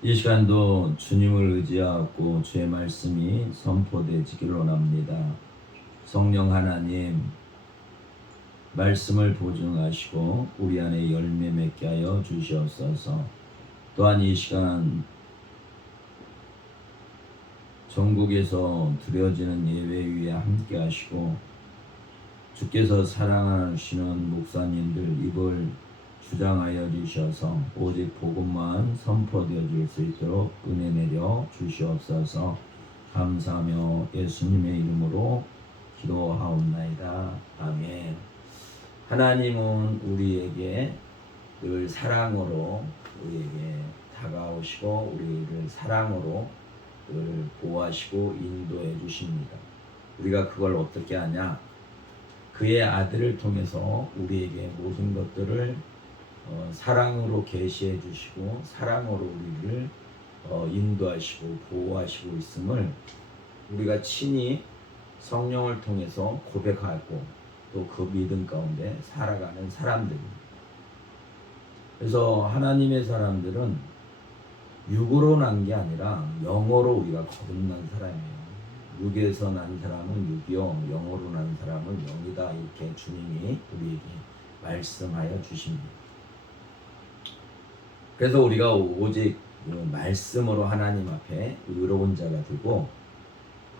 이 시간도 주님을 의지하고 주의 말씀이 선포되지기를 원합니다. 성령 하나님, 말씀을 보증하시고 우리 안에 열매 맺게 하여 주시옵소서. 또한 이 시간 전국에서 드려지는 예배 위에 함께 하시고 주께서 사랑하시는 목사님들 입을 주장하여 주셔서 오직 복음만 선포되어질 수 있도록 은혜 내려 주시옵소서. 감사하며 예수님의 이름으로 기도하옵나이다. 아멘. 하나님은 우리에게 늘 사랑으로 우리에게 다가오시고 우리를 사랑으로 늘 보호하시고 인도해 주십니다. 우리가 그걸 어떻게 하냐? 그의 아들을 통해서 우리에게 모든 것들을 사랑으로 계시해 주시고 사랑으로 우리를 인도하시고 보호하시고 있음을 우리가 친히 성령을 통해서 고백하고 또 그 믿음 가운데 살아가는 사람들입니다. 그래서 하나님의 사람들은 육으로 난 게 아니라 영어로 우리가 거듭난 사람이에요. 육에서 난 사람은 육이요, 영으로 난 사람은 영이다. 이렇게 주님이 우리에게 말씀하여 주십니다. 그래서 우리가 오직 말씀으로 하나님 앞에 의로운 자가 되고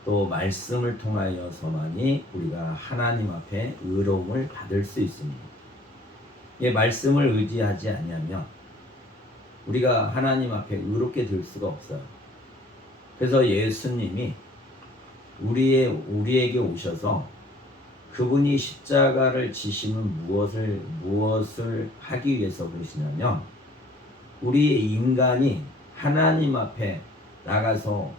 또 말씀을 통하여서만이 우리가 하나님 앞에 의로움을 받을 수 있습니다. 이 말씀을 의지하지 않으면 우리가 하나님 앞에 의롭게 될 수가 없어요. 그래서 예수님이 우리에게 오셔서 그분이 십자가를 지시는 무엇을 하기 위해서 그러시냐면 우리 인간이 하나님 앞에 나가서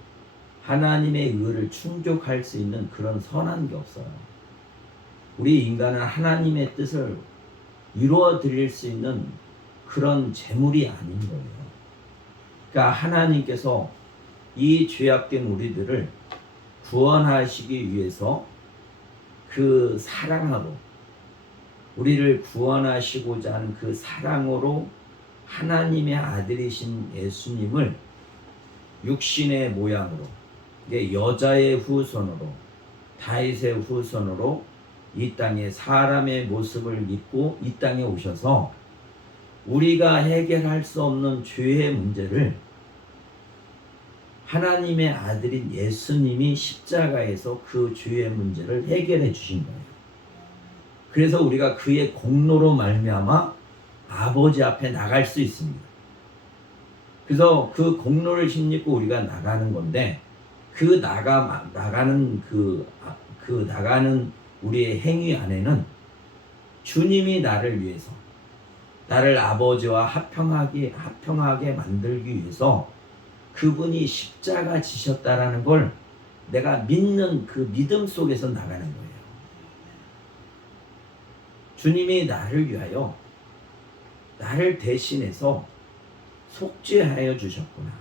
하나님의 의를 충족할 수 있는 그런 선한 게 없어요. 우리 인간은 하나님의 뜻을 이루어 드릴 수 있는 그런 재물이 아닌 거예요. 그러니까 하나님께서 이 죄악된 우리들을 구원하시기 위해서 그 사랑으로 우리를 구원하시고자 하는 그 사랑으로 하나님의 아들이신 예수님을 육신의 모양으로 여자의 후손으로 다윗의 후손으로 이 땅에 사람의 모습을 입고 이 땅에 오셔서 우리가 해결할 수 없는 죄의 문제를 하나님의 아들인 예수님이 십자가에서 그 죄의 문제를 해결해 주신 거예요. 그래서 우리가 그의 공로로 말미암아 아버지 앞에 나갈 수 있습니다. 그래서 그 공로를 힘입고 우리가 나가는 건데 그 나가는 우리의 행위 안에는 주님이 나를 위해서 나를 아버지와 합평하게 만들기 위해서 그분이 십자가 지셨다라는 걸 내가 믿는 그 믿음 속에서 나가는 거예요. 주님이 나를 위하여 나를 대신해서 속죄하여 주셨구나.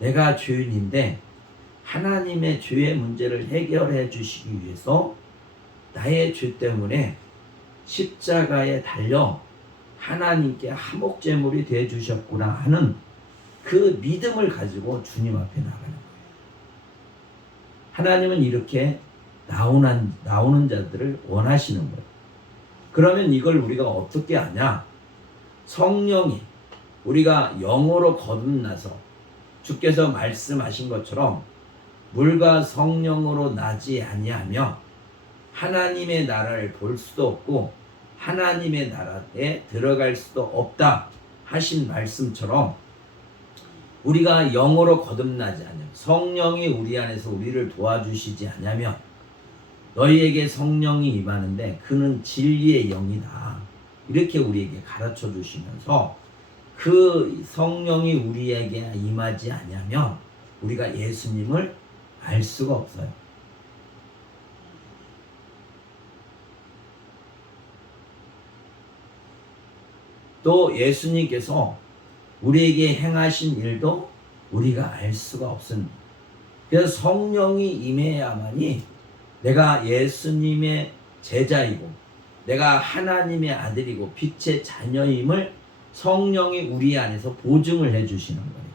내가 죄인인데 하나님의 죄의 문제를 해결해 주시기 위해서 나의 죄 때문에 십자가에 달려 하나님께 화목제물이 되어 주셨구나 하는 그 믿음을 가지고 주님 앞에 나가는 거예요. 하나님은 이렇게 나오는 자들을 원하시는 거예요. 그러면 이걸 우리가 어떻게 하냐? 성령이 우리가 영으로 거듭나서 주께서 말씀하신 것처럼 물과 성령으로 나지 아니하며 하나님의 나라를 볼 수도 없고 하나님의 나라에 들어갈 수도 없다 하신 말씀처럼 우리가 영으로 거듭나지 않으면 성령이 우리 안에서 우리를 도와주시지 않으면 너희에게 성령이 임하는데 그는 진리의 영이다. 이렇게 우리에게 가르쳐 주시면서 그 성령이 우리에게 임하지 않으면 우리가 예수님을 알 수가 없어요. 또 예수님께서 우리에게 행하신 일도 우리가 알 수가 없습니다. 그래서 성령이 임해야만이 내가 예수님의 제자이고 내가 하나님의 아들이고 빛의 자녀임을 성령이 우리 안에서 보증을 해주시는 거예요.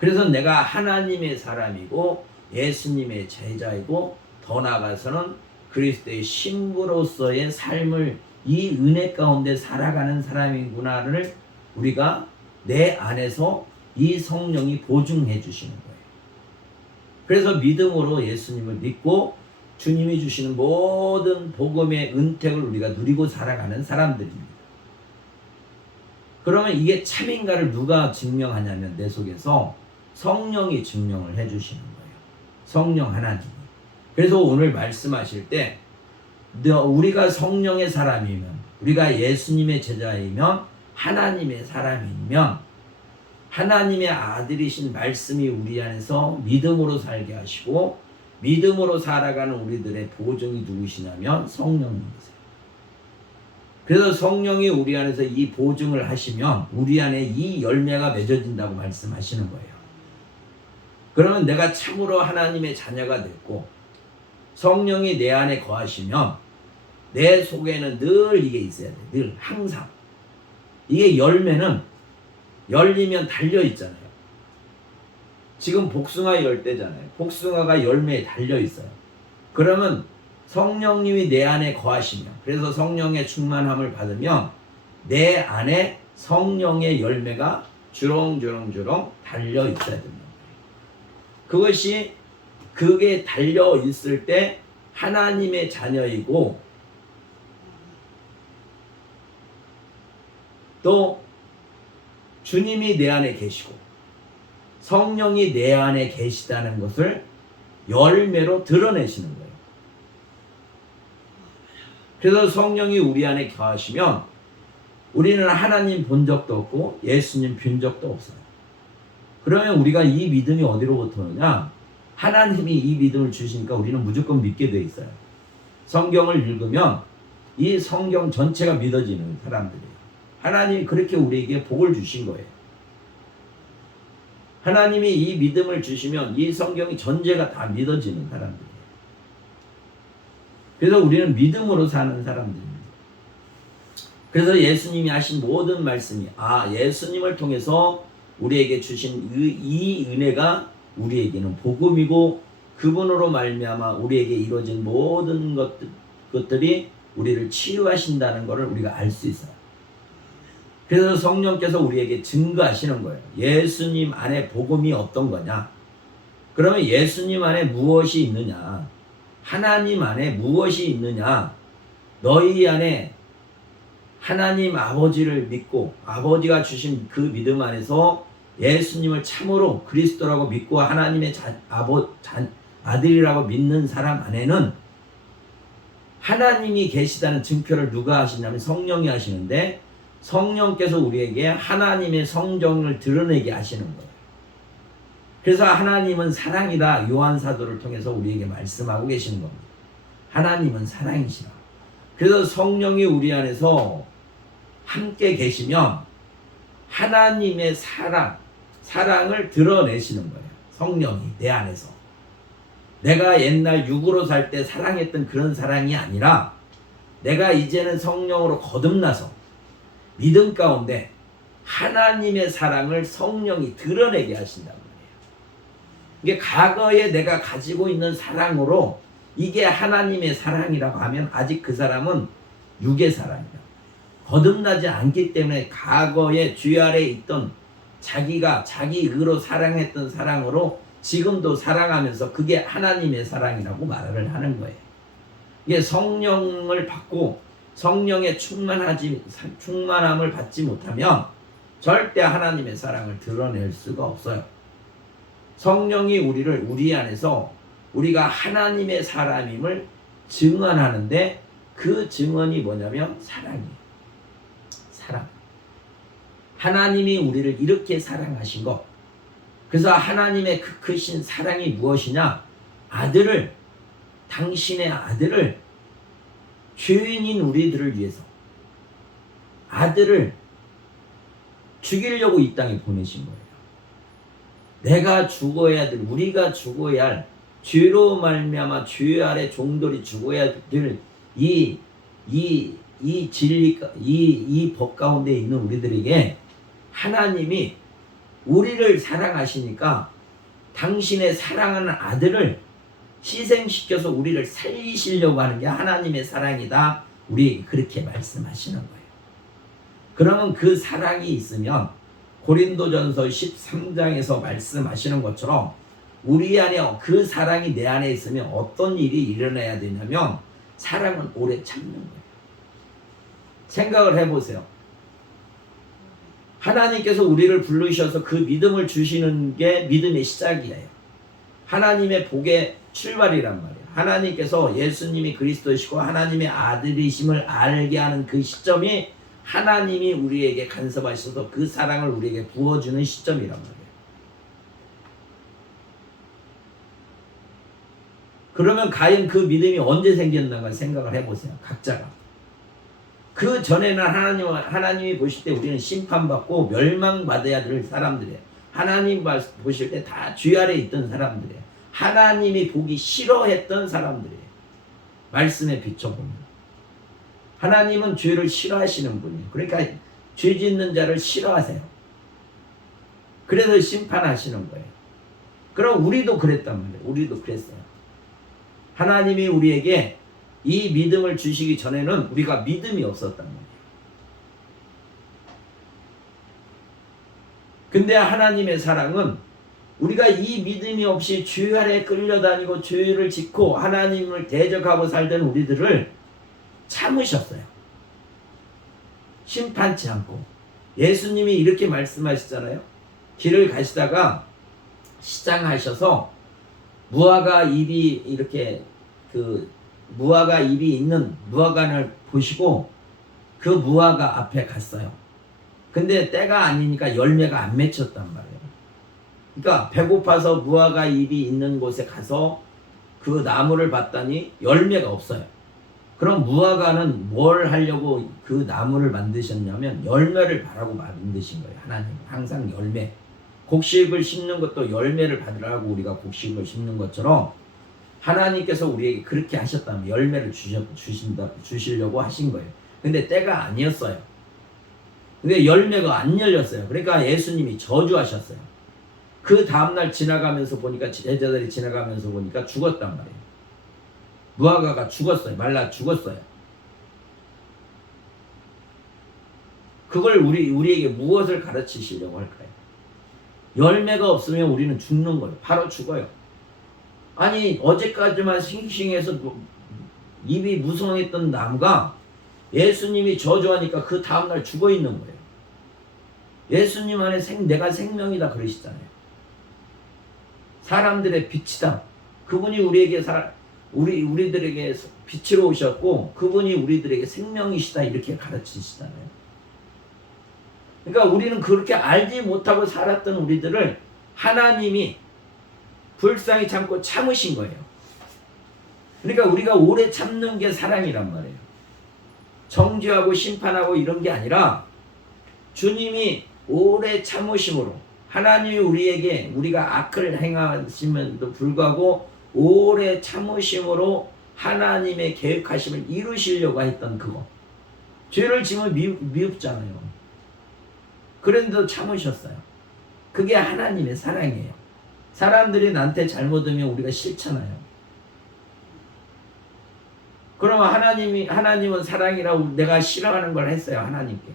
그래서 내가 하나님의 사람이고 예수님의 제자이고 더 나아가서는 그리스도의 신부로서의 삶을 이 은혜 가운데 살아가는 사람이구나를 우리가 내 안에서 이 성령이 보증해 주시는 거예요. 그래서 믿음으로 예수님을 믿고 주님이 주시는 모든 복음의 은택을 우리가 누리고 살아가는 사람들입니다. 그러면 이게 참인가를 누가 증명하냐면 내 속에서 성령이 증명을 해 주시는 거예요. 성령 하나님이. 그래서 오늘 말씀하실 때 우리가 성령의 사람이면, 우리가 예수님의 제자이면, 하나님의 사람이면 하나님의 아들이신 말씀이 우리 안에서 믿음으로 살게 하시고 믿음으로 살아가는 우리들의 보증이 누구시냐면 성령님이세요. 그래서 성령이 우리 안에서 이 보증을 하시면 우리 안에 이 열매가 맺어진다고 말씀하시는 거예요. 그러면 내가 참으로 하나님의 자녀가 됐고 성령이 내 안에 거하시면 내 속에는 늘 이게 있어야 돼. 늘 항상. 이게 열매는 열리면 달려 있잖아요. 지금 복숭아 열 때잖아요. 복숭아가 열매에 달려 있어요. 그러면 성령님이 내 안에 거하시면, 그래서 성령의 충만함을 받으면 내 안에 성령의 열매가 주렁주렁주렁 달려 있어야 된다. 그것이 그게 달려 있을 때 하나님의 자녀이고 또 주님이 내 안에 계시고 성령이 내 안에 계시다는 것을 열매로 드러내시는 거예요. 그래서 성령이 우리 안에 거하시면 우리는 하나님 본 적도 없고 예수님 뵌 적도 없어요. 그러면 우리가 이 믿음이 어디로부터 오느냐? 하나님이 이 믿음을 주시니까 우리는 무조건 믿게 돼 있어요. 성경을 읽으면 이 성경 전체가 믿어지는 사람들이에요. 하나님이 그렇게 우리에게 복을 주신 거예요. 하나님이 이 믿음을 주시면 이 성경이 전체가 다 믿어지는 사람들이에요. 그래서 우리는 믿음으로 사는 사람들입니다. 그래서 예수님이 하신 모든 말씀이 예수님을 통해서 우리에게 주신 이 은혜가 우리에게는 복음이고 그분으로 말미암아 우리에게 이루어진 모든 것들이 우리를 치유하신다는 것을 우리가 알 수 있어요. 그래서 성령께서 우리에게 증거하시는 거예요. 예수님 안에 복음이 어떤 거냐? 그러면 예수님 안에 무엇이 있느냐? 하나님 안에 무엇이 있느냐? 너희 안에 하나님 아버지를 믿고 아버지가 주신 그 믿음 안에서 예수님을 참으로 그리스도라고 믿고 하나님의 아들이라고 믿는 사람 안에는 하나님이 계시다는 증표를 누가 하시냐면 성령이 하시는데 성령께서 우리에게 하나님의 성정을 드러내게 하시는 거예요. 그래서 하나님은 사랑이다. 요한사도를 통해서 우리에게 말씀하고 계시는 겁니다. 하나님은 사랑이시라. 그래서 성령이 우리 안에서 함께 계시면 하나님의 사랑을 드러내시는 거예요. 성령이 내 안에서. 내가 옛날 육으로 살 때 사랑했던 그런 사랑이 아니라 내가 이제는 성령으로 거듭나서 믿음 가운데 하나님의 사랑을 성령이 드러내게 하신다는 거예요. 이게 과거에 내가 가지고 있는 사랑으로 이게 하나님의 사랑이라고 하면 아직 그 사람은 육의 사랑이다. 거듭나지 않기 때문에 과거에 죄 아래 있던 자기가 자기 의로 사랑했던 사랑으로 지금도 사랑하면서 그게 하나님의 사랑이라고 말을 하는 거예요. 이게 성령을 받고 성령의 충만함을 받지 못하면 절대 하나님의 사랑을 드러낼 수가 없어요. 성령이 우리 안에서 우리가 하나님의 사람임을 증언하는데 그 증언이 뭐냐면 사랑이에요. 사랑. 하나님이 우리를 이렇게 사랑하신 것. 그래서 하나님의 그 크신 사랑이 무엇이냐? 당신의 아들을 죄인인 우리들을 위해서 아들을 죽이려고 이 땅에 보내신 거예요. 내가 죽어야 될, 우리가 죽어야 할, 죄로 말미암아 죄 아래 종들이 죽어야 될 이 진리, 이 법 가운데 있는 우리들에게 하나님이 우리를 사랑하시니까 당신의 사랑하는 아들을 희생시켜서 우리를 살리시려고 하는 게 하나님의 사랑이다. 우리 그렇게 말씀하시는 거예요. 그러면 그 사랑이 있으면 고린도전서 13장에서 말씀하시는 것처럼 우리 안에 그 사랑이 내 안에 있으면 어떤 일이 일어나야 되냐면 사랑은 오래 참는 거예요. 생각을 해보세요. 하나님께서 우리를 부르셔서 그 믿음을 주시는 게 믿음의 시작이에요. 하나님의 복의 출발이란 말이에요. 하나님께서 예수님이 그리스도시고 하나님의 아들이심을 알게 하는 그 시점이 하나님이 우리에게 간섭하셔서 그 사랑을 우리에게 부어주는 시점이란 말이에요. 그러면 과연 그 믿음이 언제 생겼는가 생각을 해보세요. 각자가. 그 전에는 하나님이 보실 때 우리는 심판받고 멸망받아야 될 사람들이에요. 하나님 보실 때 다 죄 아래 있던 사람들이에요. 하나님이 보기 싫어했던 사람들이에요. 말씀에 비춰보면. 하나님은 죄를 싫어하시는 분이에요. 그러니까 죄 짓는 자를 싫어하세요. 그래서 심판하시는 거예요. 그럼 우리도 그랬단 말이에요. 우리도 그랬어요. 하나님이 우리에게 이 믿음을 주시기 전에는 우리가 믿음이 없었단 말이에요. 근데 하나님의 사랑은 우리가 이 믿음이 없이 죄 아래 끌려다니고 죄를 짓고 하나님을 대적하고 살던 우리들을 참으셨어요. 심판치 않고. 예수님이 이렇게 말씀하시잖아요. 길을 가시다가 시장하셔서 무화과 잎이 이렇게 무화과 잎이 있는 무화과를 보시고 그 무화과 앞에 갔어요. 근데 때가 아니니까 열매가 안 맺혔단 말이에요. 그러니까 배고파서 무화과 잎이 있는 곳에 가서 그 나무를 봤더니 열매가 없어요. 그럼 무화과는 뭘 하려고 그 나무를 만드셨냐면 열매를 바라고 만드신 거예요. 하나님은 항상 열매. 곡식을 심는 것도 열매를 받으라고 우리가 곡식을 심는 것처럼 하나님께서 우리에게 그렇게 하셨다면 열매를 주시려고 하신 거예요. 근데 때가 아니었어요. 근데 열매가 안 열렸어요. 그러니까 예수님이 저주하셨어요. 그 다음날 지나가면서 보니까 제자들이 지나가면서 보니까 죽었단 말이에요. 무화과가 죽었어요. 말라 죽었어요. 그걸 우리에게 무엇을 가르치시려고 할까요? 열매가 없으면 우리는 죽는 거예요. 바로 죽어요. 아니 어제까지만 싱싱해서 입이 무성했던 나무가 예수님이 저주하니까 그 다음날 죽어 있는 거예요. 예수님 안에 내가 생명이다 그러시잖아요. 사람들의 빛이다. 그분이 우리들에게 빛으로 오셨고 그분이 우리들에게 생명이시다 이렇게 가르치시잖아요. 그러니까 우리는 그렇게 알지 못하고 살았던 우리들을 하나님이 불쌍히 참고 참으신 거예요. 그러니까 우리가 오래 참는 게 사랑이란 말이에요. 정죄하고 심판하고 이런 게 아니라 주님이 오래 참으심으로 하나님이 우리가 악을 행하심에도 불구하고 오래 참으심으로 하나님의 계획하심을 이루시려고 했던 그거. 죄를 지으면 미흡잖아요. 그런데도 참으셨어요. 그게 하나님의 사랑이에요. 사람들이 나한테 잘못하면 우리가 싫잖아요. 그러면 하나님은 사랑이라고 내가 싫어하는 걸 했어요. 하나님께.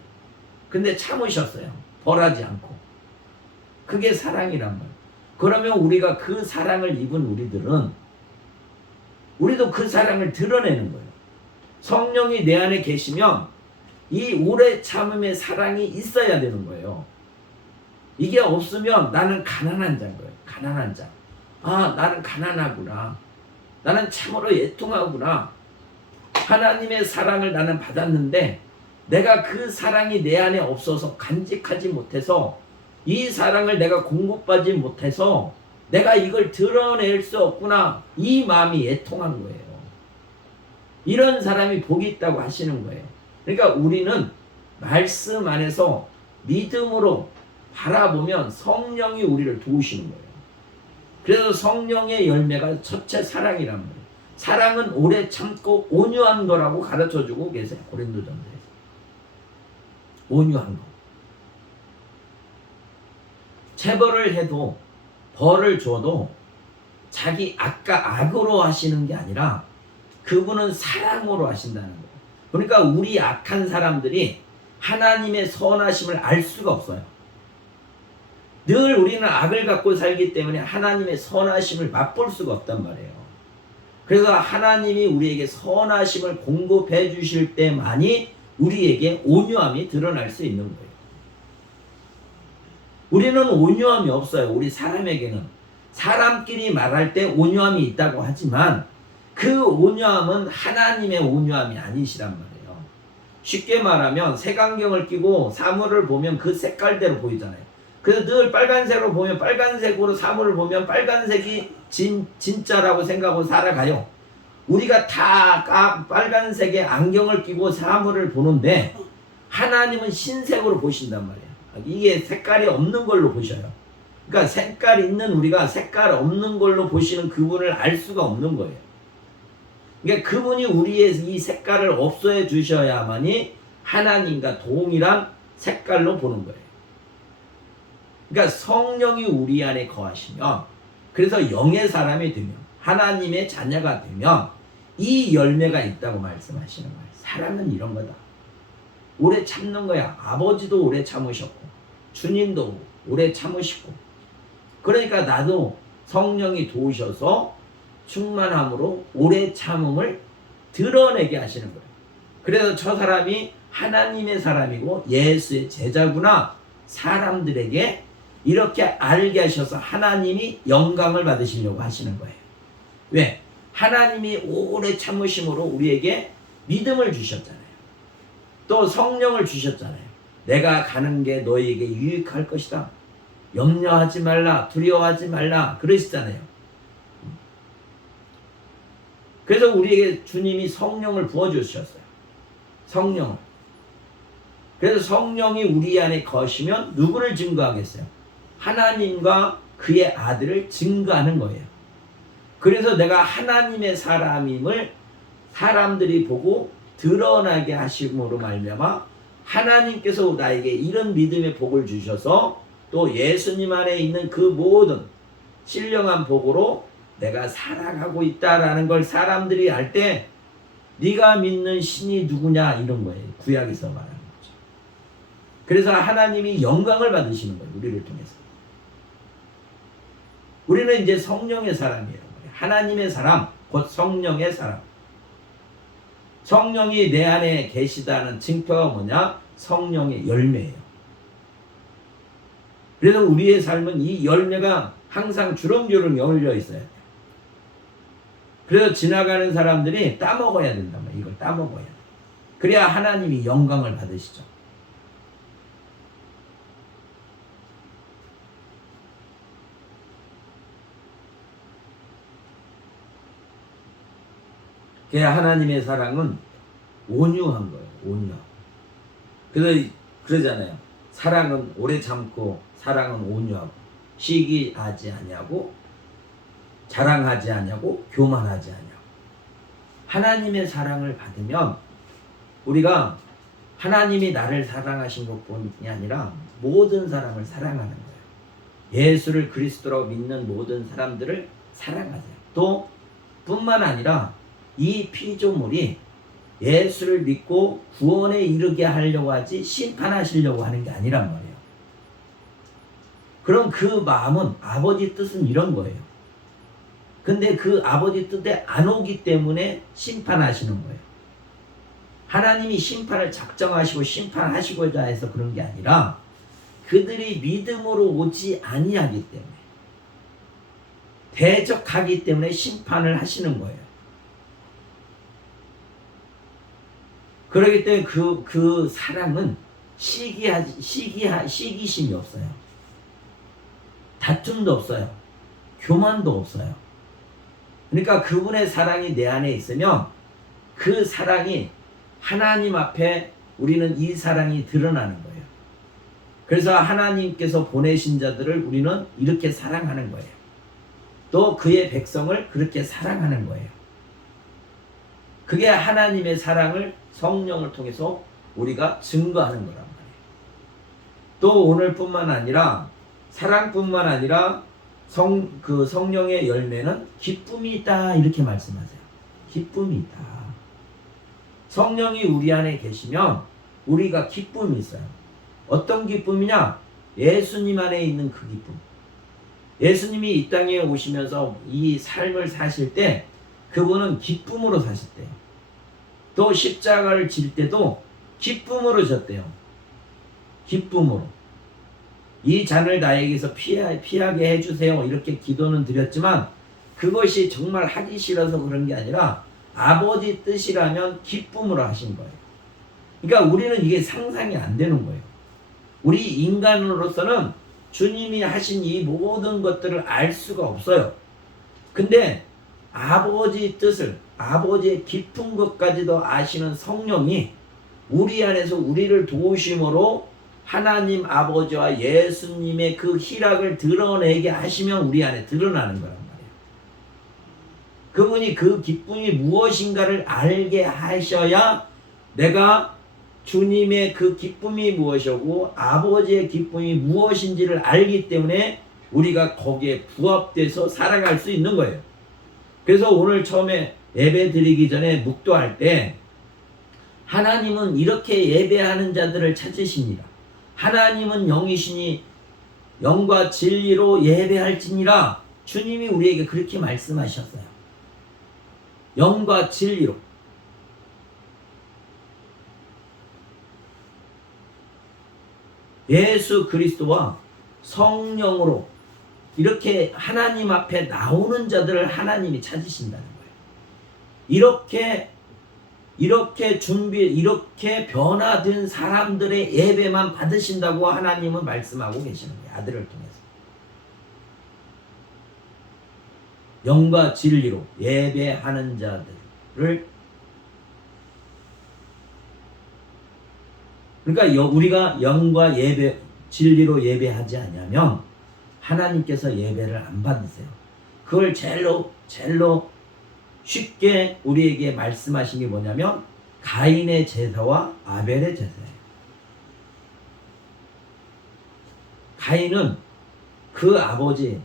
근데 참으셨어요. 벌하지 않고. 그게 사랑이란 말이에요. 그러면 우리가 그 사랑을 입은 우리도 그 사랑을 드러내는 거예요. 성령이 내 안에 계시면 이 오래 참음의 사랑이 있어야 되는 거예요. 이게 없으면 나는 가난한 자인 거예요. 가난한 자. 나는 가난하구나. 나는 참으로 애통하구나. 하나님의 사랑을 나는 받았는데 내가 그 사랑이 내 안에 없어서 간직하지 못해서 이 사랑을 내가 공급받지 못해서 내가 이걸 드러낼 수 없구나. 이 마음이 애통한 거예요. 이런 사람이 복이 있다고 하시는 거예요. 그러니까 우리는 말씀 안에서 믿음으로 바라보면 성령이 우리를 도우시는 거예요. 그래서 성령의 열매가 첫째 사랑이란 말이에요. 사랑은 오래 참고 온유한 거라고 가르쳐주고 계세요. 고린도전서에서. 온유한 거. 체벌을 해도 벌을 줘도 자기 악으로 하시는 게 아니라 그분은 사랑으로 하신다는 거예요. 그러니까 우리 악한 사람들이 하나님의 선하심을 알 수가 없어요. 늘 우리는 악을 갖고 살기 때문에 하나님의 선하심을 맛볼 수가 없단 말이에요. 그래서 하나님이 우리에게 선하심을 공급해 주실 때만이 우리에게 온유함이 드러날 수 있는 거예요. 우리는 온유함이 없어요. 우리 사람에게는. 사람끼리 말할 때 온유함이 있다고 하지만 그 온유함은 하나님의 온유함이 아니시란 말이에요. 쉽게 말하면 색안경을 끼고 사물을 보면 그 색깔대로 보이잖아요. 그래서 늘 빨간색으로 보면 빨간색으로 사물을 보면 빨간색이 진짜라고 생각하고 살아가요. 우리가 다 빨간색의 안경을 끼고 사물을 보는데 하나님은 흰색으로 보신단 말이에요. 이게 색깔이 없는 걸로 보셔요. 그러니까 색깔 있는 우리가 색깔 없는 걸로 보시는 그분을 알 수가 없는 거예요. 그러니까 그분이 우리의 이 색깔을 없애해 주셔야만이 하나님과 동일한 색깔로 보는 거예요. 그러니까 성령이 우리 안에 거하시면, 그래서 영의 사람이 되면, 하나님의 자녀가 되면 이 열매가 있다고 말씀하시는 거예요. 사랑은 이런 거다. 오래 참는 거야. 아버지도 오래 참으셨고 주님도 오래 참으시고, 그러니까 나도 성령이 도우셔서 충만함으로 오래 참음을 드러내게 하시는 거예요. 그래서 저 사람이 하나님의 사람이고 예수의 제자구나, 사람들에게 이렇게 알게 하셔서 하나님이 영광을 받으시려고 하시는 거예요. 왜? 하나님이 오래 참으심으로 우리에게 믿음을 주셨잖아요. 또 성령을 주셨잖아요. 내가 가는 게 너희에게 유익할 것이다. 염려하지 말라, 두려워하지 말라 그러시잖아요. 그래서 우리에게 주님이 성령을 부어주셨어요. 성령을. 그래서 성령이 우리 안에 거시면 누구를 증거하겠어요? 하나님과 그의 아들을 증거하는 거예요. 그래서 내가 하나님의 사람임을 사람들이 보고 드러나게 하심으로 말미암아 하나님께서 나에게 이런 믿음의 복을 주셔서 또 예수님 안에 있는 그 모든 신령한 복으로 내가 살아가고 있다라는 걸 사람들이 알 때 네가 믿는 신이 누구냐 이런 거예요. 구약에서 말하는 거죠. 그래서 하나님이 영광을 받으시는 거예요. 우리를 통해서. 우리는 이제 성령의 사람이에요. 하나님의 사람, 곧 성령의 사람. 성령이 내 안에 계시다는 증표가 뭐냐? 성령의 열매예요. 그래서 우리의 삶은 이 열매가 항상 주렁주렁 열려 있어요. 그래서 지나가는 사람들이 따먹어야 된단 말이에요. 이걸 따먹어야 돼. 그래야 하나님이 영광을 받으시죠. 그래야 하나님의 사랑은 온유한 거예요. 온유하고. 그래서 그러잖아요. 사랑은 오래 참고 사랑은 온유하고 시기하지 아니하고 자랑하지 아니하고 교만하지 아니하고. 하나님의 사랑을 받으면 우리가 하나님이 나를 사랑하신 것뿐이 아니라 모든 사람을 사랑하는 거예요. 예수를 그리스도라고 믿는 모든 사람들을 사랑하세요. 또 뿐만 아니라 이 피조물이 예수를 믿고 구원에 이르게 하려고 하지 심판하시려고 하는 게 아니란 말이에요. 그럼 그 마음은 아버지 뜻은 이런 거예요. 근데 그 아버지 뜻에 안 오기 때문에 심판하시는 거예요. 하나님이 심판을 작정하시고 심판하시고자 해서 그런 게 아니라 그들이 믿음으로 오지 아니하기 때문에, 대적하기 때문에 심판을 하시는 거예요. 그렇기 때문에 그 사랑은 시기심이 없어요. 다툼도 없어요. 교만도 없어요. 그러니까 그분의 사랑이 내 안에 있으면 그 사랑이 하나님 앞에 우리는 이 사랑이 드러나는 거예요. 그래서 하나님께서 보내신 자들을 우리는 이렇게 사랑하는 거예요. 또 그의 백성을 그렇게 사랑하는 거예요. 그게 하나님의 사랑을 성령을 통해서 우리가 증거하는 거란 말이에요. 또 오늘뿐만 아니라 사랑뿐만 아니라 그 성령의 열매는 기쁨이 있다 이렇게 말씀하세요. 기쁨이 있다. 성령이 우리 안에 계시면 우리가 기쁨이 있어요. 어떤 기쁨이냐? 예수님 안에 있는 그 기쁨. 예수님이 이 땅에 오시면서 이 삶을 사실 때 그분은 기쁨으로 사셨대요. 또 십자가를 질 때도 기쁨으로 졌대요. 기쁨으로. 이 잔을 나에게서 피하게 해주세요. 이렇게 기도는 드렸지만 그것이 정말 하기 싫어서 그런 게 아니라 아버지 뜻이라면 기쁨으로 하신 거예요. 그러니까 우리는 이게 상상이 안 되는 거예요. 우리 인간으로서는 주님이 하신 이 모든 것들을 알 수가 없어요. 근데 아버지 뜻을, 아버지의 깊은 것까지도 아시는 성령이 우리 안에서 우리를 도우심으로 하나님 아버지와 예수님의 그 희락을 드러내게 하시면 우리 안에 드러나는 거란 말이에요. 그분이 그 기쁨이 무엇인가를 알게 하셔야 내가 주님의 그 기쁨이 무엇이고 아버지의 기쁨이 무엇인지를 알기 때문에 우리가 거기에 부합돼서 살아갈 수 있는 거예요. 그래서 오늘 처음에 예배 드리기 전에 묵도할 때 하나님은 이렇게 예배하는 자들을 찾으십니다. 하나님은 영이시니 영과 진리로 예배할지니라. 주님이 우리에게 그렇게 말씀하셨어요. 영과 진리로. 예수 그리스도와 성령으로 이렇게 하나님 앞에 나오는 자들을 하나님이 찾으신다는 거예요. 이렇게 변화된 사람들의 예배만 받으신다고 하나님은 말씀하고 계시는 거예요. 아들을 통해서. 영과 진리로 예배하는 자들을, 그러니까 우리가 영과 진리로 예배하지 않으면 하나님께서 예배를 안 받으세요. 그걸 제일로 쉽게 우리에게 말씀하신 게 뭐냐면 가인의 제사와 아벨의 제사예요. 가인은 그 아버지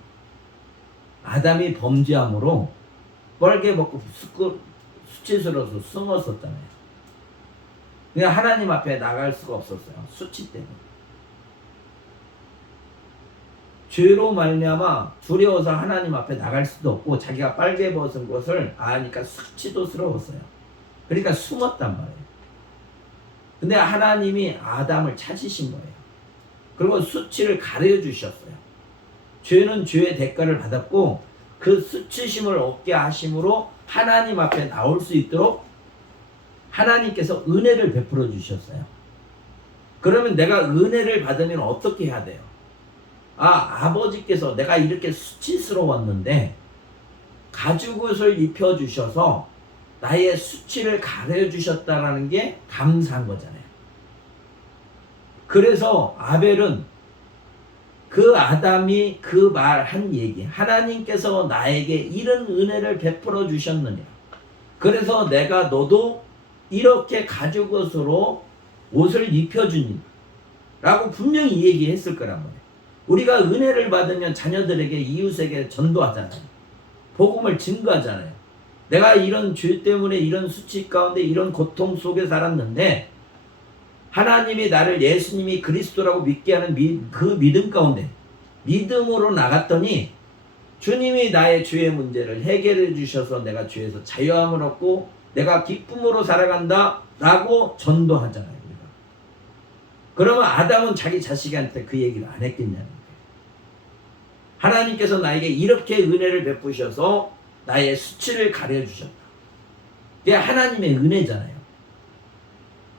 아담이 범죄함으로 뻘개 먹고 수치스러워서 숨었었잖아요. 그냥 하나님 앞에 나갈 수가 없었어요. 수치 때문에. 죄로 말미암아 두려워서 하나님 앞에 나갈 수도 없고 자기가 빨개 벗은 것을 아니까 수치도스러웠어요. 그러니까 숨었단 말이에요. 근데 하나님이 아담을 찾으신 거예요. 그리고 수치를 가려주셨어요. 죄는 죄의 대가를 받았고 그 수치심을 얻게 하심으로 하나님 앞에 나올 수 있도록 하나님께서 은혜를 베풀어 주셨어요. 그러면 내가 은혜를 받으면 어떻게 해야 돼요? 아버지께서 내가 이렇게 수치스러웠는데 가죽옷을 입혀주셔서 나의 수치를 가려주셨다라는 게 감사한 거잖아요. 그래서 아벨은 그 아담이 그 말한 얘기, 하나님께서 나에게 이런 은혜를 베풀어 주셨느냐, 그래서 내가 너도 이렇게 가죽옷으로 옷을 입혀주니 라고 분명히 얘기했을 거란 말이에요. 우리가 은혜를 받으면 자녀들에게 이웃에게 전도하잖아요. 복음을 증거하잖아요. 내가 이런 죄 때문에 이런 수치 가운데 이런 고통 속에 살았는데 하나님이 나를 예수님이 그리스도라고 믿게 하는 그 믿음 가운데 믿음으로 나갔더니 주님이 나의 죄의 문제를 해결해 주셔서 내가 죄에서 자유함을 얻고 내가 기쁨으로 살아간다 라고 전도하잖아요. 우리가. 그러면 아담은 자기 자식한테 그 얘기를 안 했겠냐는 거예요. 하나님께서 나에게 이렇게 은혜를 베푸셔서 나의 수치를 가려주셨다. 그게 하나님의 은혜잖아요.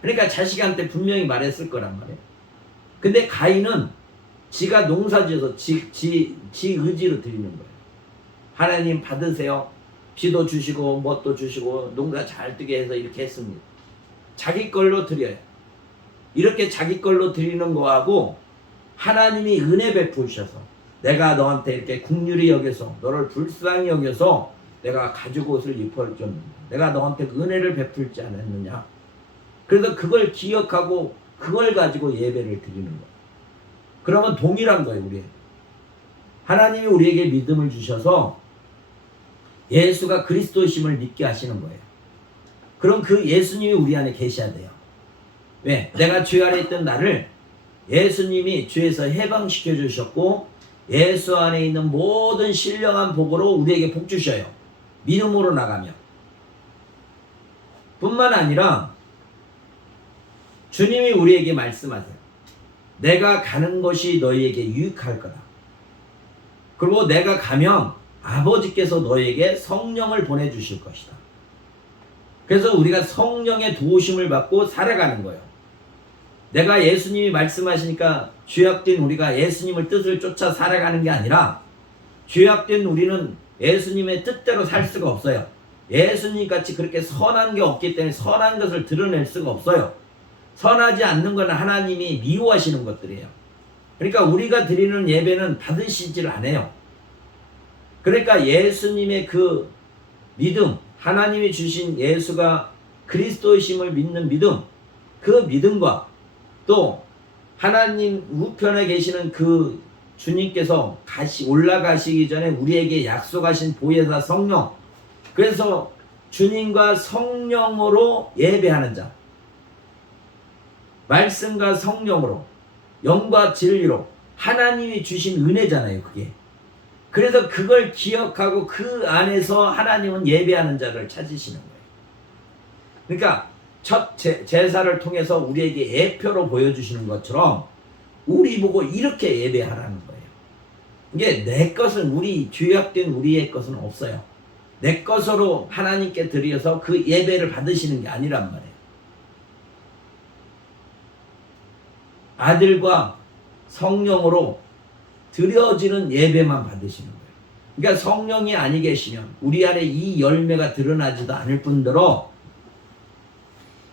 그러니까 자식한테 분명히 말했을 거란 말이에요. 근데 가인은 지가 농사지어서 지 의지로 드리는 거예요. 하나님 받으세요. 비도 주시고 뭣도 주시고 농사 잘 뜨게 해서 이렇게 했습니다. 자기 걸로 드려요. 이렇게 자기 걸로 드리는 거하고 하나님이 은혜 베푸셔서 내가 너한테 이렇게 긍휼히 여겨서 너를 불쌍히 여겨서 내가 가죽옷을 입혀줬는데 내가 너한테 은혜를 베풀지 않았느냐. 그래서 그걸 기억하고 그걸 가지고 예배를 드리는 거예요. 그러면 동일한 거예요. 우리 하나님이 우리에게 믿음을 주셔서 예수가 그리스도심을 믿게 하시는 거예요. 그럼 그 예수님이 우리 안에 계셔야 돼요. 왜? 내가 죄 아래 있던 나를 예수님이 죄에서 해방시켜 주셨고 예수 안에 있는 모든 신령한 복으로 우리에게 복 주셔요. 믿음으로 나가면. 뿐만 아니라 주님이 우리에게 말씀하세요. 내가 가는 것이 너희에게 유익할 거다. 그리고 내가 가면 아버지께서 너희에게 성령을 보내주실 것이다. 그래서 우리가 성령의 도우심을 받고 살아가는 거예요. 내가 예수님이 말씀하시니까 죄악된 우리가 예수님을 뜻을 쫓아 살아가는 게 아니라 죄악된 우리는 예수님의 뜻대로 살 수가 없어요. 예수님 같이 그렇게 선한 게 없기 때문에 선한 것을 드러낼 수가 없어요. 선하지 않는 건 하나님이 미워하시는 것들이에요. 그러니까 우리가 드리는 예배는 받으시질 않아요. 그러니까 예수님의 그 믿음, 하나님이 주신 예수가 그리스도이심을 믿는 믿음, 그 믿음과 또 하나님 우편에 계시는 그 주님께서 올라가시기 전에 우리에게 약속하신 보혜사 성령, 그래서 주님과 성령으로 예배하는 자, 말씀과 성령으로, 영과 진리로 하나님이 주신 은혜잖아요, 그게. 그래서 그걸 기억하고 그 안에서 하나님은 예배하는 자를 찾으시는 거예요. 그러니까 첫 제사를 통해서 우리에게 예표로 보여주시는 것처럼 우리 보고 이렇게 예배하라는 거예요. 이게 내 것은, 우리 죄악된 우리의 것은 없어요. 내 것으로 하나님께 드려서 그 예배를 받으시는 게 아니란 말이에요. 아들과 성령으로 드려지는 예배만 받으시는 거예요. 그러니까 성령이 아니 계시면 우리 안에 이 열매가 드러나지도 않을 뿐더러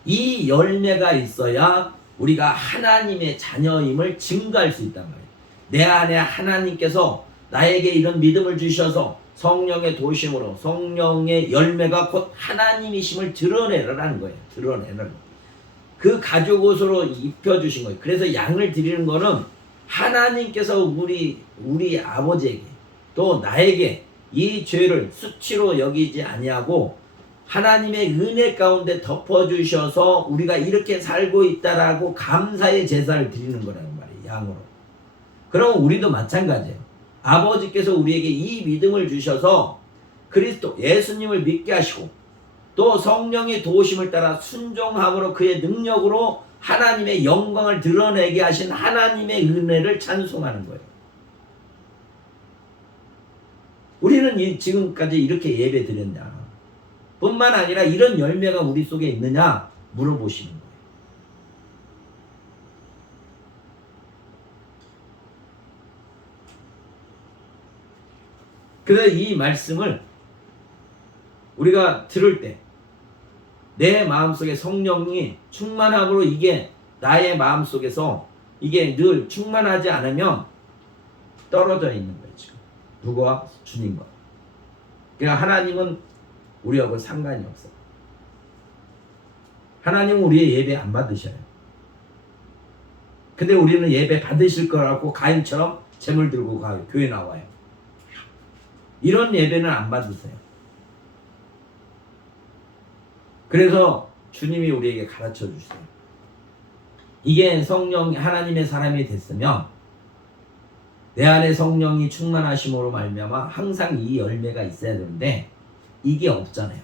이 열매가 있어야 우리가 하나님의 자녀임을 증거할 수 있단 말이에요. 내 안에 하나님께서 나에게 이런 믿음을 주셔서 성령의 도심으로 성령의 열매가 곧 하나님이심을 드러내라는 거예요. 드러내라는 거예요. 그 가죽 옷으로 입혀주신 거예요. 그래서 양을 드리는 거는 하나님께서 우리 아버지에게 또 나에게 이 죄를 수치로 여기지 아니하고 하나님의 은혜 가운데 덮어주셔서 우리가 이렇게 살고 있다라고 감사의 제사를 드리는 거라는 말이에요. 양으로. 그럼 우리도 마찬가지예요. 아버지께서 우리에게 이 믿음을 주셔서 그리스도 예수님을 믿게 하시고 또 성령의 도우심을 따라 순종함으로 그의 능력으로 하나님의 영광을 드러내게 하신 하나님의 은혜를 찬송하는 거예요. 우리는 지금까지 이렇게 예배 드렸냐? 뿐만 아니라 이런 열매가 우리 속에 있느냐 물어보시는 거예요. 그래서 이 말씀을 우리가 들을 때 내 마음속에 성령이 충만함으로 이게 나의 마음속에서 이게 늘 충만하지 않으면 떨어져 있는 거예요. 지금 누구와? 주님과. 그러니까 하나님은 우리하고 상관이 없어요. 하나님은 우리의 예배 안 받으셔요. 근데 우리는 예배 받으실 거라고 가인처럼 재물 들고 가요. 교회 나와요. 이런 예배는 안 받으세요. 그래서 주님이 우리에게 가르쳐 주세요. 이게 성령 하나님의 사람이 됐으면 내 안에 성령이 충만하심으로 말미암아 항상 이 열매가 있어야 되는데 이게 없잖아요.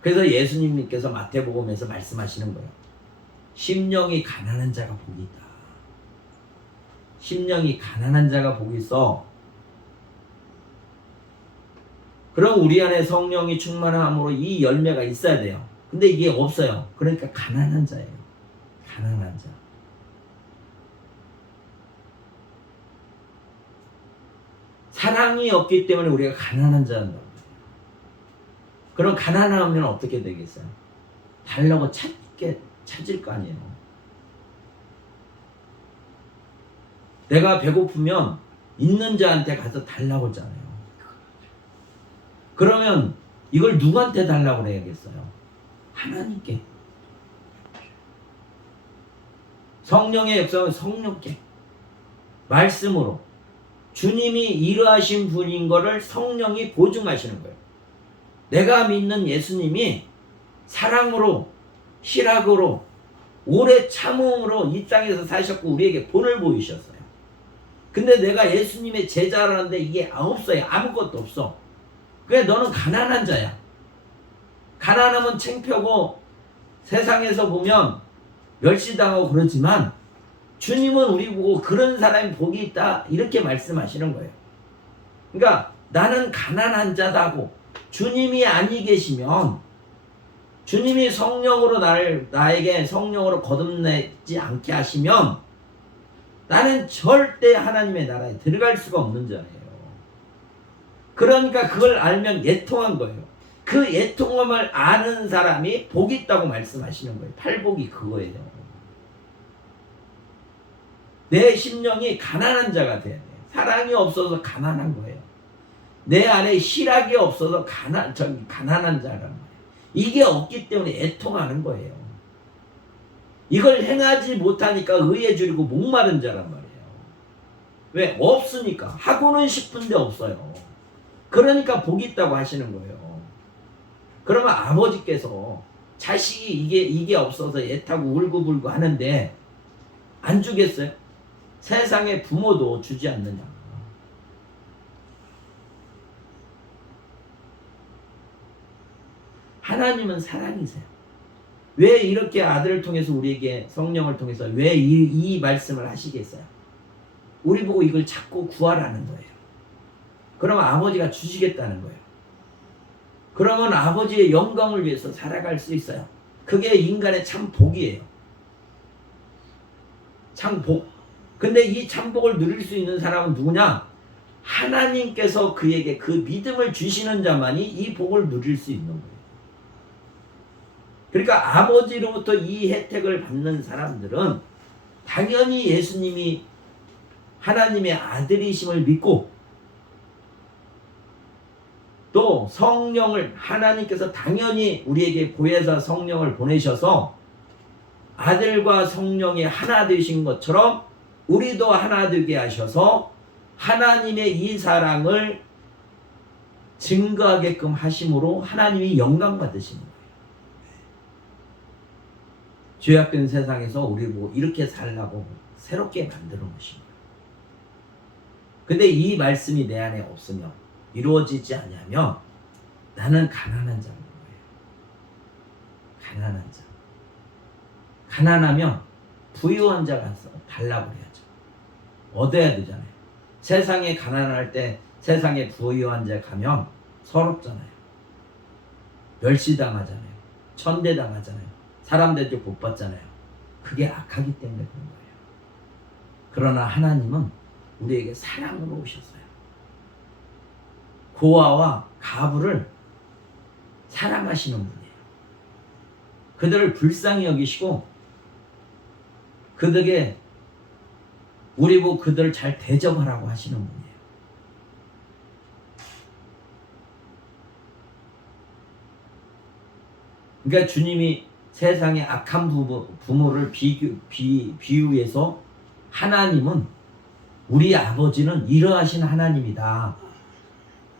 그래서 예수님께서 마태복음에서 말씀하시는 거예요. 심령이 가난한 자가 복이 있다. 심령이 가난한 자가 복이 있어. 그럼 우리 안에 성령이 충만함으로 이 열매가 있어야 돼요. 근데 이게 없어요. 그러니까 가난한 자예요. 가난한 자. 사랑이 없기 때문에 우리가 가난한 자란다. 그럼 가난하면 어떻게 되겠어요? 달라고 찾을 거 아니에요. 내가 배고프면 있는 자한테 가서 달라고 하잖아요. 그러면 이걸 누구한테 달라고 해야겠어요? 하나님께. 성령의 역사는 성령께 말씀으로 주님이 이러하신 분인 거를 성령이 보증하시는 거예요. 내가 믿는 예수님이 사랑으로, 희락으로, 오래 참음으로 이 땅에서 사셨고 우리에게 본을 보이셨어요. 근데 내가 예수님의 제자라는데 이게 없어요. 아무것도 없어. 그래 너는 가난한 자야. 가난하면 창피하고 세상에서 보면 멸시당하고 그러지만 주님은 우리 보고 그런 사람이 복이 있다 이렇게 말씀하시는 거예요. 그러니까 나는 가난한 자다고 주님이 아니 계시면, 주님이 성령으로 나에게 성령으로 거듭내지 않게 하시면 나는 절대 하나님의 나라에 들어갈 수가 없는 자예요. 그러니까 그걸 알면 애통한 거예요. 그 애통함을 아는 사람이 복이 있다고 말씀하시는 거예요. 팔복이 그거예요. 내 심령이 가난한 자가 돼야 돼요. 사랑이 없어서 가난한 거예요. 내 안에 희락이 없어서 가난한 자란 말이에요. 이게 없기 때문에 애통하는 거예요. 이걸 행하지 못하니까 의에 줄이고 목마른 자란 말이에요. 왜? 없으니까. 하고는 싶은데 없어요. 그러니까 복이 있다고 하시는 거예요. 그러면 아버지께서 자식이 이게 없어서 애타고 울고불고 하는데 안 주겠어요? 세상의 부모도 주지 않느냐. 하나님은 사랑이세요. 왜 이렇게 아들을 통해서 우리에게 성령을 통해서 왜 이 말씀을 하시겠어요? 우리 보고 이걸 찾고 구하라는 거예요. 그러면 아버지가 주시겠다는 거예요. 그러면 아버지의 영광을 위해서 살아갈 수 있어요. 그게 인간의 참 복이에요. 참 복. 근데 이 참복을 누릴 수 있는 사람은 누구냐? 하나님께서 그에게 그 믿음을 주시는 자만이 이 복을 누릴 수 있는 거예요. 그러니까 아버지로부터 이 혜택을 받는 사람들은 당연히 예수님이 하나님의 아들이심을 믿고 또 성령을, 하나님께서 당연히 우리에게 보혜사 성령을 보내셔서 아들과 성령이 하나 되신 것처럼 우리도 하나 되게 하셔서 하나님의 이 사랑을 증거하게끔 하심으로 하나님이 영광 받으시는 거예요. 죄악된 세상에서 우리 보고 이렇게 살라고 새롭게 만들어 놓으신 거예요. 근데 이 말씀이 내 안에 없으면, 이루어지지 않으면 나는 가난한 자인 거예요. 가난한 자. 가난하면 부유한 자가 달라고 해야죠. 얻어야 되잖아요. 세상에 가난할 때 세상에 부유한 자 가면 서럽잖아요. 멸시당하잖아요. 천대당하잖아요. 사람 대접 못 받잖아요. 그게 악하기 때문에 그런 거예요. 그러나 하나님은 우리에게 사랑으로 오셨어요. 고아와 가부를 사랑하시는 분이에요. 그들을 불쌍히 여기시고 그들에게 우리 보고 그들을 잘 대접하라고 하시는 분이에요. 그러니까 주님이 세상의 악한 부모를 비유해서 하나님은, 우리 아버지는 이러하신 하나님이다,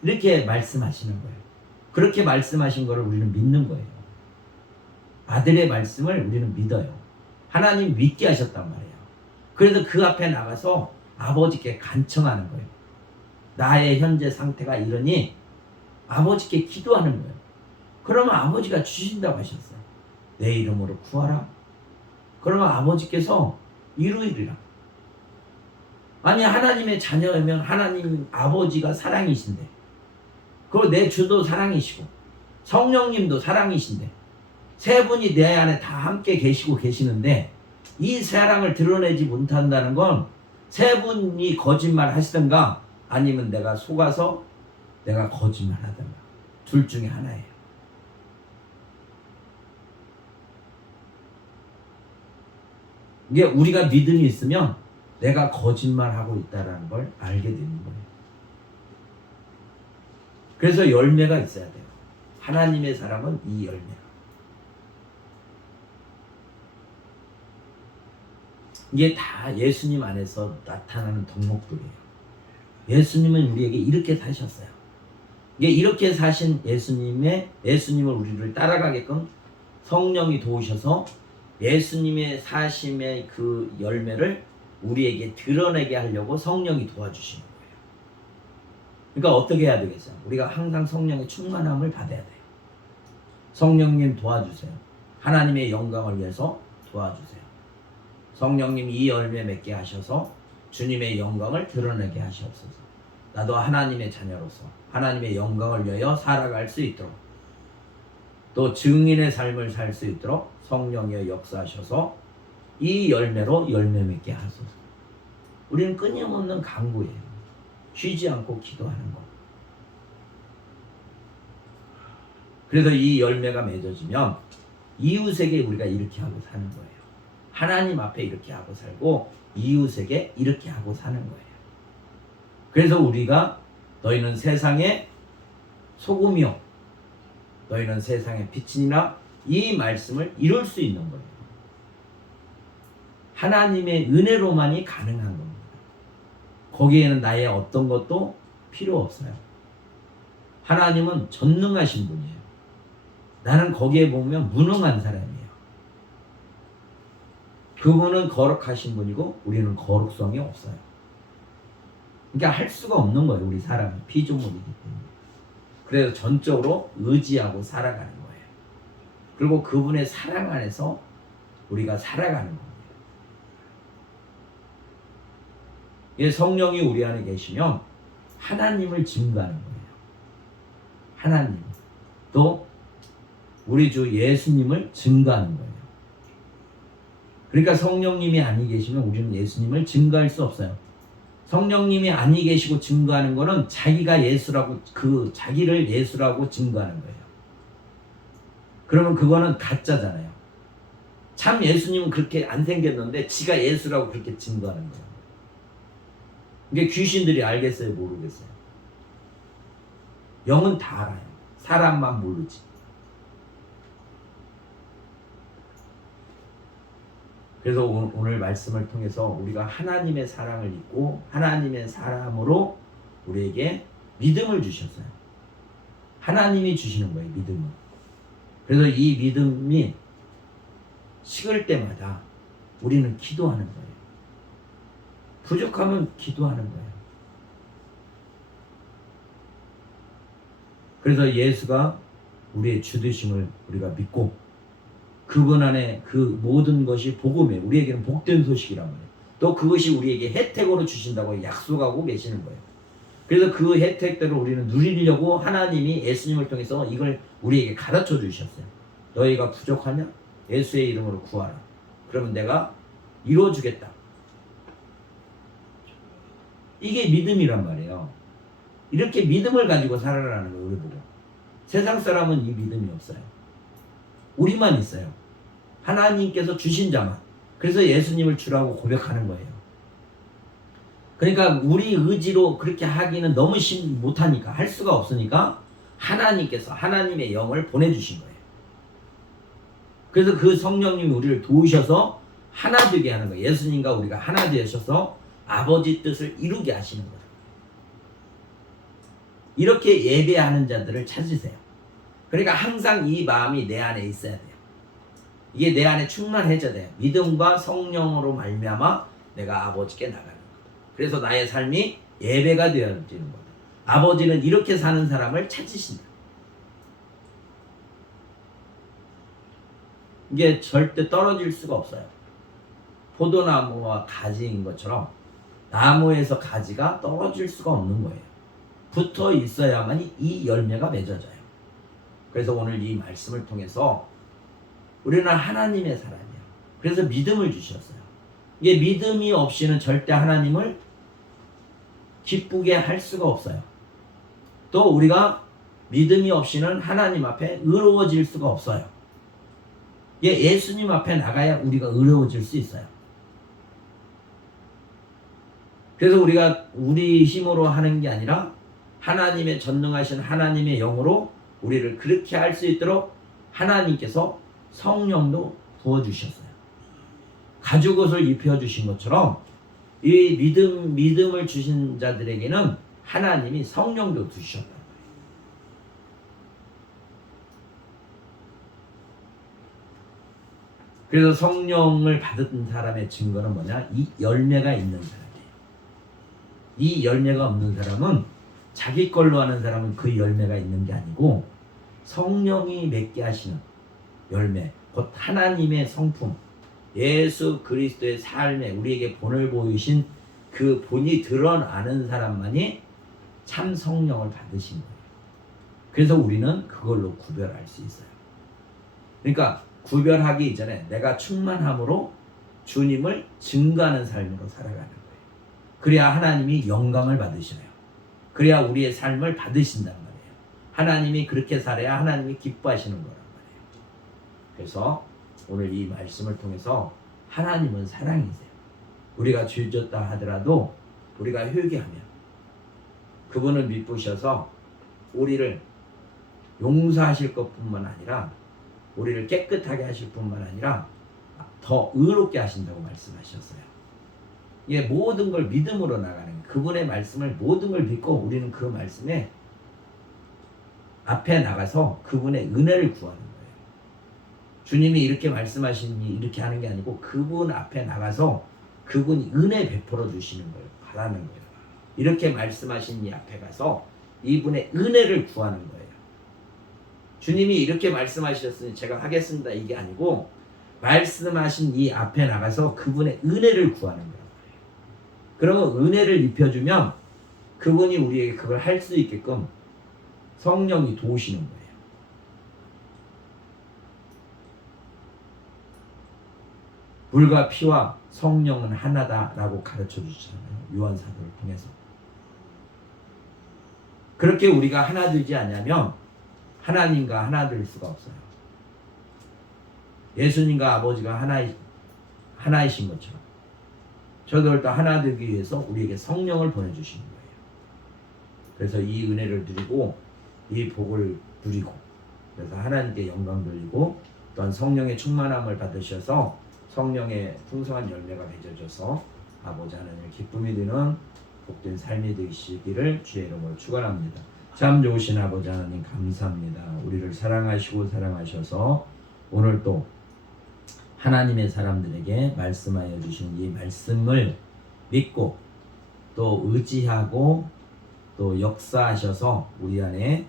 이렇게 말씀하시는 거예요. 그렇게 말씀하신 거를 우리는 믿는 거예요. 아들의 말씀을 우리는 믿어요. 하나님 믿게 하셨단 말이에요. 그래서 그 앞에 나가서 아버지께 간청하는 거예요. 나의 현재 상태가 이러니 아버지께 기도하는 거예요. 그러면 아버지가 주신다고 하셨어요. 내 이름으로 구하라. 그러면 아버지께서 이루리라. 아니, 하나님의 자녀이면 하나님 아버지가 사랑이신데, 그리고 내 주도 사랑이시고 성령님도 사랑이신데, 세 분이 내 안에 다 함께 계시고 계시는데 이 사랑을 드러내지 못한다는 건 세 분이 거짓말 하시든가 아니면 내가 속아서 내가 거짓말 하든가, 둘 중에 하나예요. 이게 우리가 믿음이 있으면 내가 거짓말하고 있다는 걸 알게 되는 거예요. 그래서 열매가 있어야 돼요. 하나님의 사랑은 이 열매. 이게 다 예수님 안에서 나타나는 덕목들이에요. 예수님은 우리에게 이렇게 사셨어요. 이렇게 사신 예수님을 우리를 따라가게끔 성령이 도우셔서 예수님의 사심의 그 열매를 우리에게 드러내게 하려고 성령이 도와주시는 거예요. 그러니까 어떻게 해야 되겠어요? 우리가 항상 성령의 충만함을 받아야 돼요. 성령님 도와주세요. 하나님의 영광을 위해서 도와주세요. 성령님 이 열매 맺게 하셔서 주님의 영광을 드러내게 하시옵소서. 나도 하나님의 자녀로서 하나님의 영광을 위하여 살아갈 수 있도록, 또 증인의 삶을 살 수 있도록 성령의 역사하셔서 이 열매로 열매 맺게 하소서. 우리는 끊임없는 간구예요. 쉬지 않고 기도하는 것. 그래서 이 열매가 맺어지면 이웃에게 우리가 이렇게 하고 사는 거예요. 하나님 앞에 이렇게 하고 살고 이웃에게 이렇게 하고 사는 거예요. 그래서 우리가 너희는 세상의 소금이요 너희는 세상의 빛이니라, 이 말씀을 이룰 수 있는 거예요. 하나님의 은혜로만이 가능한 겁니다. 거기에는 나의 어떤 것도 필요 없어요. 하나님은 전능하신 분이에요. 나는 거기에 보면 무능한 사람이에요. 그분은 거룩하신 분이고 우리는 거룩성이 없어요. 그러니까 할 수가 없는 거예요. 우리 사람이 피조물이기 때문에. 그래서 전적으로 의지하고 살아가는 거예요. 그리고 그분의 사랑 안에서 우리가 살아가는 겁니다. 성령이 우리 안에 계시면 하나님을 증거하는 거예요. 하나님, 또 우리 주 예수님을 증거하는 거예요. 그러니까 성령님이 아니 계시면 우리는 예수님을 증거할 수 없어요. 성령님이 아니 계시고 증거하는 거는 자기가 예수라고, 자기를 예수라고 증거하는 거예요. 그러면 그거는 가짜잖아요. 참 예수님은 그렇게 안 생겼는데 지가 예수라고 그렇게 증거하는 거예요. 이게 귀신들이 알겠어요, 모르겠어요? 영은 다 알아요. 사람만 모르지. 그래서 오늘 말씀을 통해서 우리가 하나님의 사랑을 잊고 하나님의 사람으로 우리에게 믿음을 주셨어요. 하나님이 주시는 거예요, 믿음을. 그래서 이 믿음이 식을 때마다 우리는 기도하는 거예요. 부족하면 기도하는 거예요. 그래서 예수가 우리의 주 되심을 우리가 믿고 그분 안에 그 모든 것이 복음이에요. 우리에게는 복된 소식이란 말이에요. 또 그것이 우리에게 혜택으로 주신다고 약속하고 계시는 거예요. 그래서 그 혜택대로 우리는 누리려고 하나님이 예수님을 통해서 이걸 우리에게 가르쳐 주셨어요. 너희가 부족하냐? 예수의 이름으로 구하라. 그러면 내가 이루어주겠다. 이게 믿음이란 말이에요. 이렇게 믿음을 가지고 살아라는 거예요. 우리 보고. 세상 사람은 이 믿음이 없어요. 우리만 있어요. 하나님께서 주신 자만. 그래서 예수님을 주라고 고백하는 거예요. 그러니까 우리 의지로 그렇게 하기는 너무 못하니까, 할 수가 없으니까 하나님께서 하나님의 영을 보내주신 거예요. 그래서 그 성령님이 우리를 도우셔서 하나 되게 하는 거예요. 예수님과 우리가 하나 되셔서 아버지 뜻을 이루게 하시는 거예요. 이렇게 예배하는 자들을 찾으세요. 그러니까 항상 이 마음이 내 안에 있어야 돼요. 이게 내 안에 충만해져야 돼요. 믿음과 성령으로 말미암아 내가 아버지께 나가는 거예요. 그래서 나의 삶이 예배가 되어지는 거예요. 아버지는 이렇게 사는 사람을 찾으신다. 이게 절대 떨어질 수가 없어요. 포도나무와 가지인 것처럼 나무에서 가지가 떨어질 수가 없는 거예요. 붙어 있어야만 이 열매가 맺어져요. 그래서 오늘 이 말씀을 통해서 우리는 하나님의 사람이에요. 그래서 믿음을 주셨어요. 이게 믿음이 없이는 절대 하나님을 기쁘게 할 수가 없어요. 또 우리가 믿음이 없이는 하나님 앞에 의로워질 수가 없어요. 이게 예수님 앞에 나가야 우리가 의로워질 수 있어요. 그래서 우리가 우리 힘으로 하는 게 아니라 하나님의 전능하신 하나님의 영으로 우리를 그렇게 할 수 있도록 하나님께서 성령도 부어주셨어요. 가죽옷을 입혀주신 것처럼 이 믿음을 주신 자들에게는 하나님이 성령도 주셨단 말이에요. 그래서 성령을 받은 사람의 증거는 뭐냐? 이 열매가 있는 사람이에요. 이 열매가 없는 사람은 자기 걸로 하는 사람은 그 열매가 있는 게 아니고 성령이 맺게 하시는 열매, 곧 하나님의 성품, 예수 그리스도의 삶에 우리에게 본을 보이신 그 본이 드러나는 사람만이 참 성령을 받으신 거예요. 그래서 우리는 그걸로 구별할 수 있어요. 그러니까 구별하기 이전에 내가 충만함으로 주님을 증거하는 삶으로 살아가는 거예요. 그래야 하나님이 영광을 받으셔요. 그래야 우리의 삶을 받으신단 말이에요. 하나님이 그렇게 살아야 하나님이 기뻐하시는 거란 말이에요. 그래서 오늘 이 말씀을 통해서 하나님은 사랑이세요. 우리가 죄 졌다 하더라도 우리가 회개하면 그분을 믿으셔서 우리를 용서하실 것뿐만 아니라 우리를 깨끗하게 하실 뿐만 아니라 더 의롭게 하신다고 말씀하셨어요. 이게 모든 걸 믿음으로 나가는 거예요. 그분의 말씀을 모든 걸 믿고 우리는 그 말씀에 앞에 나가서 그분의 은혜를 구하는 거예요. 주님이 이렇게 말씀하시니 이렇게 하는 게 아니고 그분 앞에 나가서 그분이 은혜 베풀어 주시는 걸 바라는 거예요. 이렇게 말씀하신 이 앞에 가서 이분의 은혜를 구하는 거예요. 주님이 이렇게 말씀하셨으니 제가 하겠습니다 이게 아니고 말씀하신 이 앞에 나가서 그분의 은혜를 구하는 거예요. 그러면 은혜를 입혀주면 그분이 우리에게 그걸 할 수 있게끔 성령이 도우시는 거예요. 물과 피와 성령은 하나다라고 가르쳐 주시잖아요. 요한사도를 통해서. 그렇게 우리가 하나 되지 않냐면 하나님과 하나 될 수가 없어요. 예수님과 아버지가 하나이신 것처럼 저들도 하나 되기 위해서 우리에게 성령을 보내주시는 거예요. 그래서 이 은혜를 누리고 이 복을 누리고 그래서 하나님께 영광 돌리고 또한 성령의 충만함을 받으셔서 성령의 풍성한 열매가 맺어져서 아버지 하나님의 기쁨이 되는 복된 삶이 되시기를 주의 이름으로 축원합니다. 참 좋으신 아버지 하나님 감사합니다. 우리를 사랑하시고 사랑하셔서 오늘 또 하나님의 사람들에게 말씀하여 주신 이 말씀을 믿고 또 의지하고 또 역사하셔서 우리 안에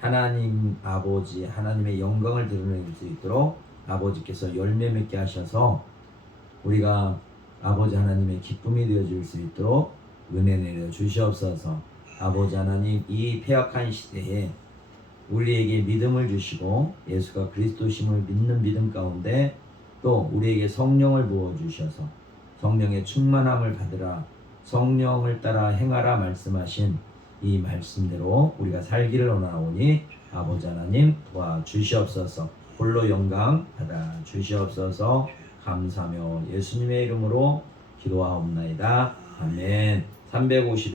하나님 아버지 하나님의 영광을 드러낼 수 있도록 아버지께서 열매 맺게 하셔서 우리가 아버지 하나님의 기쁨이 되어줄 수 있도록 은혜 내려 주시옵소서. 아버지 하나님 이 패역한 시대에 우리에게 믿음을 주시고 예수가 그리스도심을 믿는 믿음 가운데 또 우리에게 성령을 부어주셔서 성령의 충만함을 받으라 성령을 따라 행하라 말씀하신 이 말씀대로 우리가 살기를 원하오니 아버지 하나님 도와주시옵소서. 홀로 영광 받아 주시옵소서. 감사하며 예수님의 이름으로 기도하옵나이다. 아멘. 350